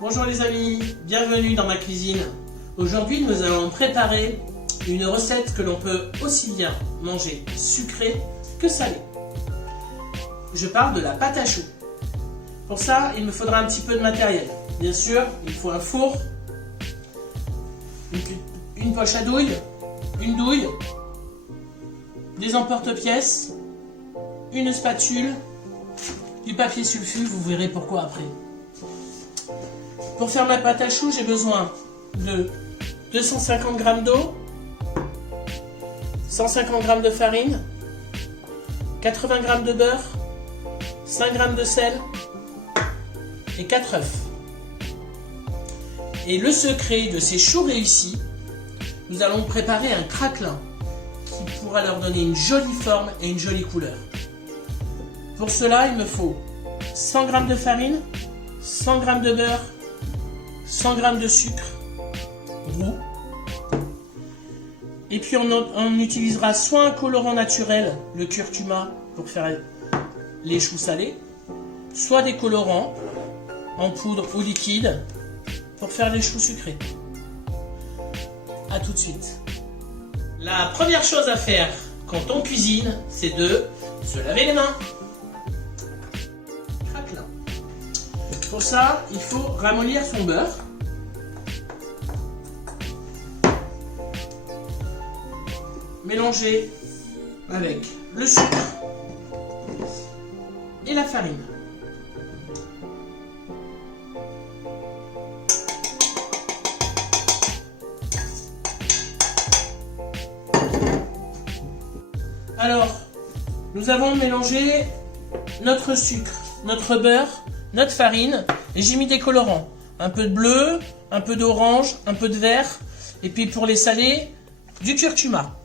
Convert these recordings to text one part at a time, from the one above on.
Bonjour les amis, bienvenue dans ma cuisine. Aujourd'hui nous allons préparer une recette que l'on peut aussi bien manger sucrée que salée. Je parle de la pâte à choux. Pour ça il me faudra un petit peu de matériel. Bien sûr il faut un four, une poche à douille, une douille, des emporte-pièces, une spatule, du papier sulfure, vous verrez pourquoi après. Pour faire ma pâte à choux, j'ai besoin de 250 g d'eau, 150 g de farine, 80 g de beurre, 5 g de sel et 4 œufs. Et le secret de ces choux réussis, nous allons préparer un craquelin qui pourra leur donner une jolie forme et une jolie couleur. Pour cela, il me faut 100 g de farine, 100 g de beurre, 100 g de sucre roux. Et puis on utilisera soit un colorant naturel, le curcuma, pour faire les choux salés, soit des colorants en poudre ou liquide pour faire les choux sucrés. A tout de suite. La première chose à faire quand on cuisine, c'est de se laver les mains. Craquelin. Pour ça, il faut ramollir son beurre. Mélanger avec le sucre et la farine. Alors, nous avons mélangé notre sucre, notre beurre, notre farine et j'ai mis des colorants. Un peu de bleu, un peu d'orange, un peu de vert et puis pour les salés, du curcuma.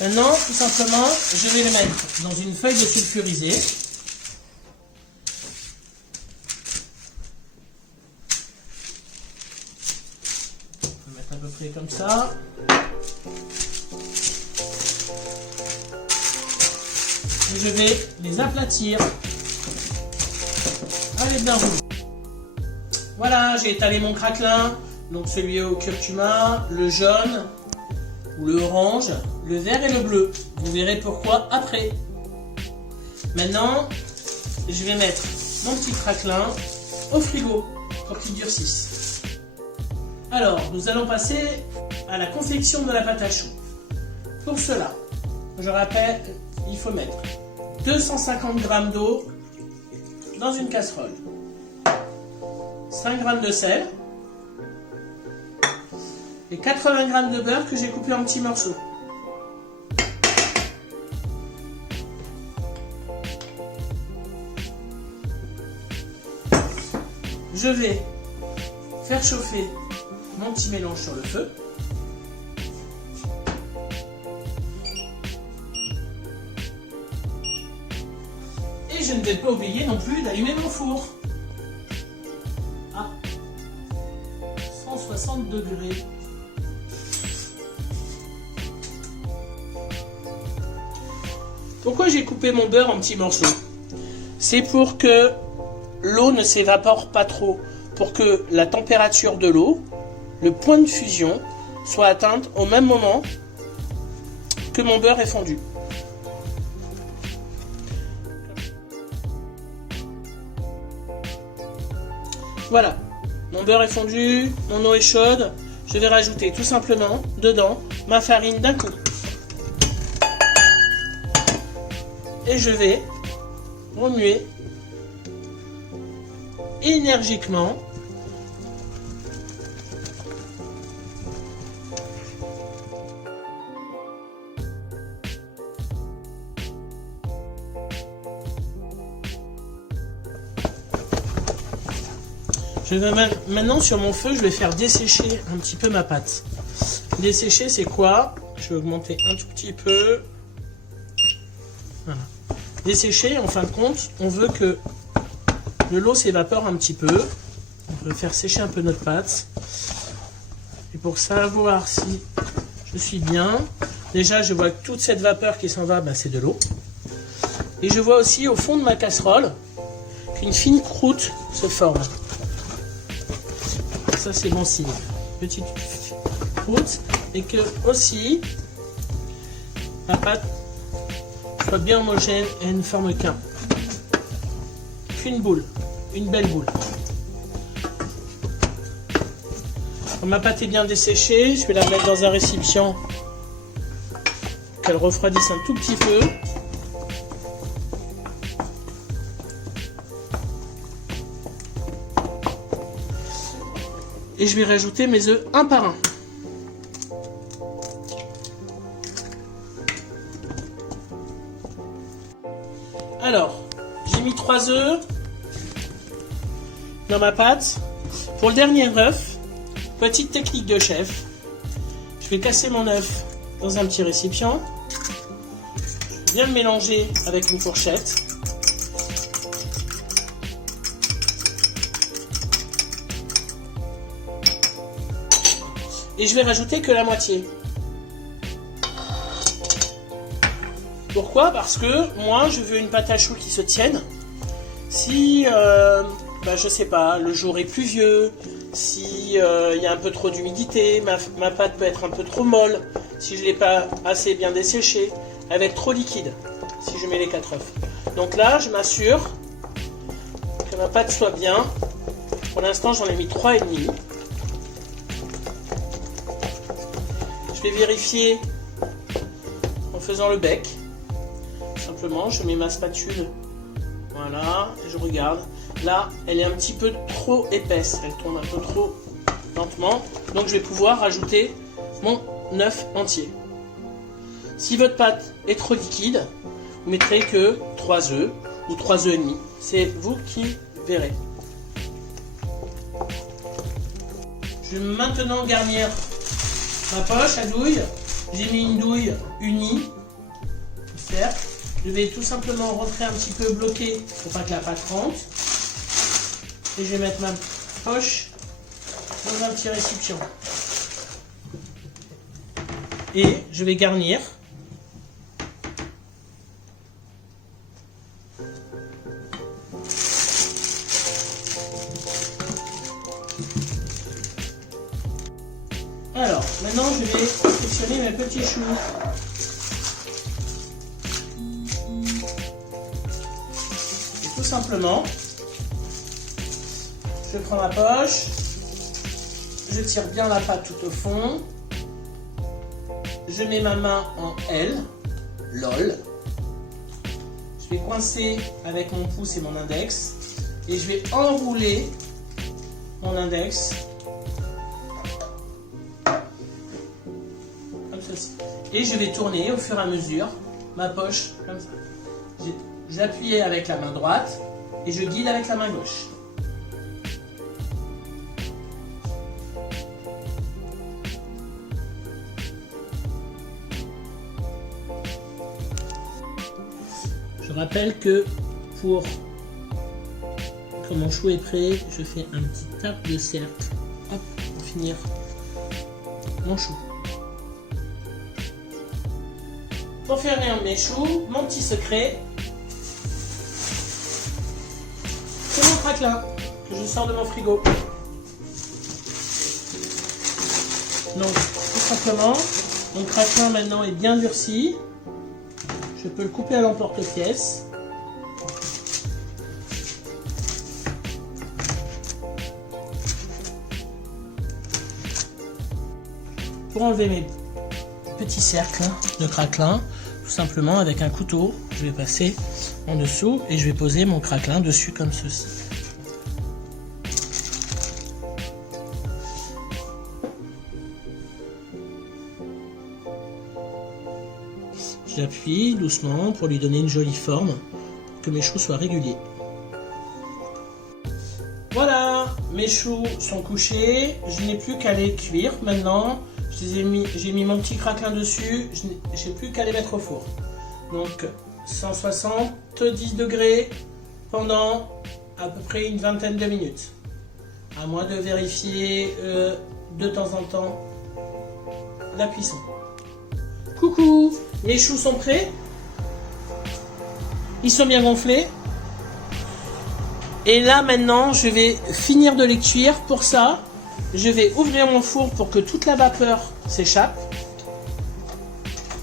Maintenant, tout simplement, je vais les mettre dans une feuille de sulfurisé. On va mettre à peu près comme ça. Et je vais les aplatir avec d'un rouleau. Voilà, j'ai étalé mon craquelin, donc celui au curcuma, le jaune ou le orange, le vert et le bleu. Vous verrez pourquoi après. Maintenant, je vais mettre mon petit craquelin au frigo pour qu'il durcisse. Alors, nous allons passer à la confection de la pâte à choux. Pour cela, je rappelle, il faut mettre 250 g d'eau dans une casserole, 5 g de sel et 80 g de beurre que j'ai coupé en petits morceaux. Je vais faire chauffer mon petit mélange sur le feu. Et je ne vais pas oublier non plus d'allumer mon four à 160 degrés. Pourquoi j'ai coupé mon beurre en petits morceaux? C'est pour que l'eau ne s'évapore pas trop, pour que la température de l'eau, le point de fusion, soit atteinte au même moment que mon beurre est fondu. Voilà, mon beurre est fondu, mon eau est chaude, je vais rajouter tout simplement dedans ma farine d'un coup. Et je vais remuer énergiquement je vais maintenant sur mon feu, je vais faire dessécher un petit peu ma pâte. Dessécher, c'est quoi? Je vais augmenter un tout petit peu. Voilà. Dessécher, en fin de compte, on veut que de l'eau s'évapore un petit peu. On veut faire sécher un peu notre pâte. Et pour savoir si je suis bien, déjà je vois que toute cette vapeur qui s'en va, c'est de l'eau. Et je vois aussi au fond de ma casserole qu'une fine croûte se forme. ça c'est bon signe. Petite croûte. Et que aussi, la pâte soit bien homogène et ne forme qu'une boule. Une belle boule. Quand ma pâte est bien desséchée, je vais la mettre dans un récipient, qu'elle refroidisse un tout petit peu. Et je vais rajouter mes œufs un par un. Alors, j'ai mis 3 œufs dans ma pâte. Pour le dernier œuf, petite technique de chef, je vais casser mon œuf dans un petit récipient. Je viens le mélanger avec une fourchette. Et je vais rajouter que la moitié. Pourquoi? Parce que moi, je veux une pâte à choux qui se tienne. Si, je sais pas, le jour est pluvieux, si y a un peu trop d'humidité, ma pâte peut être un peu trop molle, si je ne l'ai pas assez bien desséchée, elle va être trop liquide si je mets les 4 œufs. Donc là, je m'assure que ma pâte soit bien. Pour l'instant, j'en ai mis 3,5. Je vais vérifier en faisant le bec. Simplement, je mets ma spatule. Voilà, et je regarde. Là, elle est un petit peu trop épaisse. Elle tombe un peu trop lentement. Donc, je vais pouvoir rajouter mon œuf entier. Si votre pâte est trop liquide, vous mettrez que 3 œufs ou 3 œufs et demi. C'est vous qui verrez. Je vais maintenant garnir ma poche à douille. J'ai mis une douille unie. Certes. Je vais tout simplement rentrer un petit peu bloqué pour pas que la pâte rentre. Et je vais mettre ma poche dans un petit récipient. Et je vais garnir. Alors, maintenant je vais sélectionner mes petits choux. Et tout simplement, je prends ma poche, je tire bien la pâte tout au fond, je mets ma main en L, LOL, je vais coincer avec mon pouce et mon index, et je vais enrouler mon index comme ceci. Et je vais tourner au fur et à mesure ma poche comme ça. J'appuie avec la main droite et je guide avec la main gauche. Je rappelle que quand mon chou est prêt, je fais un petit tape de cercle, hop, pour finir mon chou. Pour finir mes choux, mon petit secret, c'est mon craquelin que je sors de mon frigo. Donc, tout simplement, mon craquelin maintenant est bien durci. Je peux le couper à l'emporte-pièce. Pour enlever mes petits cercles de craquelin, tout simplement avec un couteau, je vais passer en dessous et je vais poser mon craquelin dessus comme ceci. J'appuie doucement pour lui donner une jolie forme, pour que mes choux soient réguliers. Voilà, mes choux sont couchés, je n'ai plus qu'à les cuire maintenant. J'ai mis mon petit craquelin dessus, je n'ai plus qu'à les mettre au four. Donc 170 degrés pendant à peu près une vingtaine de minutes. À moi de vérifier de temps en temps la cuisson. Coucou, les choux sont prêts. Ils sont bien gonflés. Et là maintenant je vais finir de les cuire. Pour ça, je vais ouvrir mon four pour que toute la vapeur s'échappe.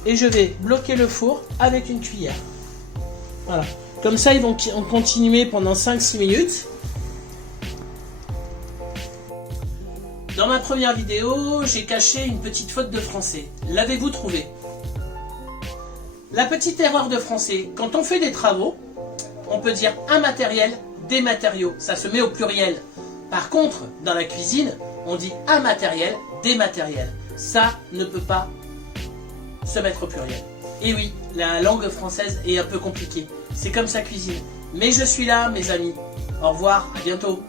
Et je vais bloquer le four avec une cuillère. Voilà. Comme ça, ils vont continuer pendant 5-6 minutes. Dans ma première vidéo, j'ai caché une petite faute de français. L'avez-vous trouvé? La petite erreur de français, quand on fait des travaux, on peut dire un matériel, des matériaux. Ça se met au pluriel. Par contre, dans la cuisine, on dit un matériel, des matériels. Ça ne peut pas se mettre au pluriel. Et oui, la langue française est un peu compliquée. C'est comme ça cuisine. Mais je suis là, mes amis. Au revoir, à bientôt.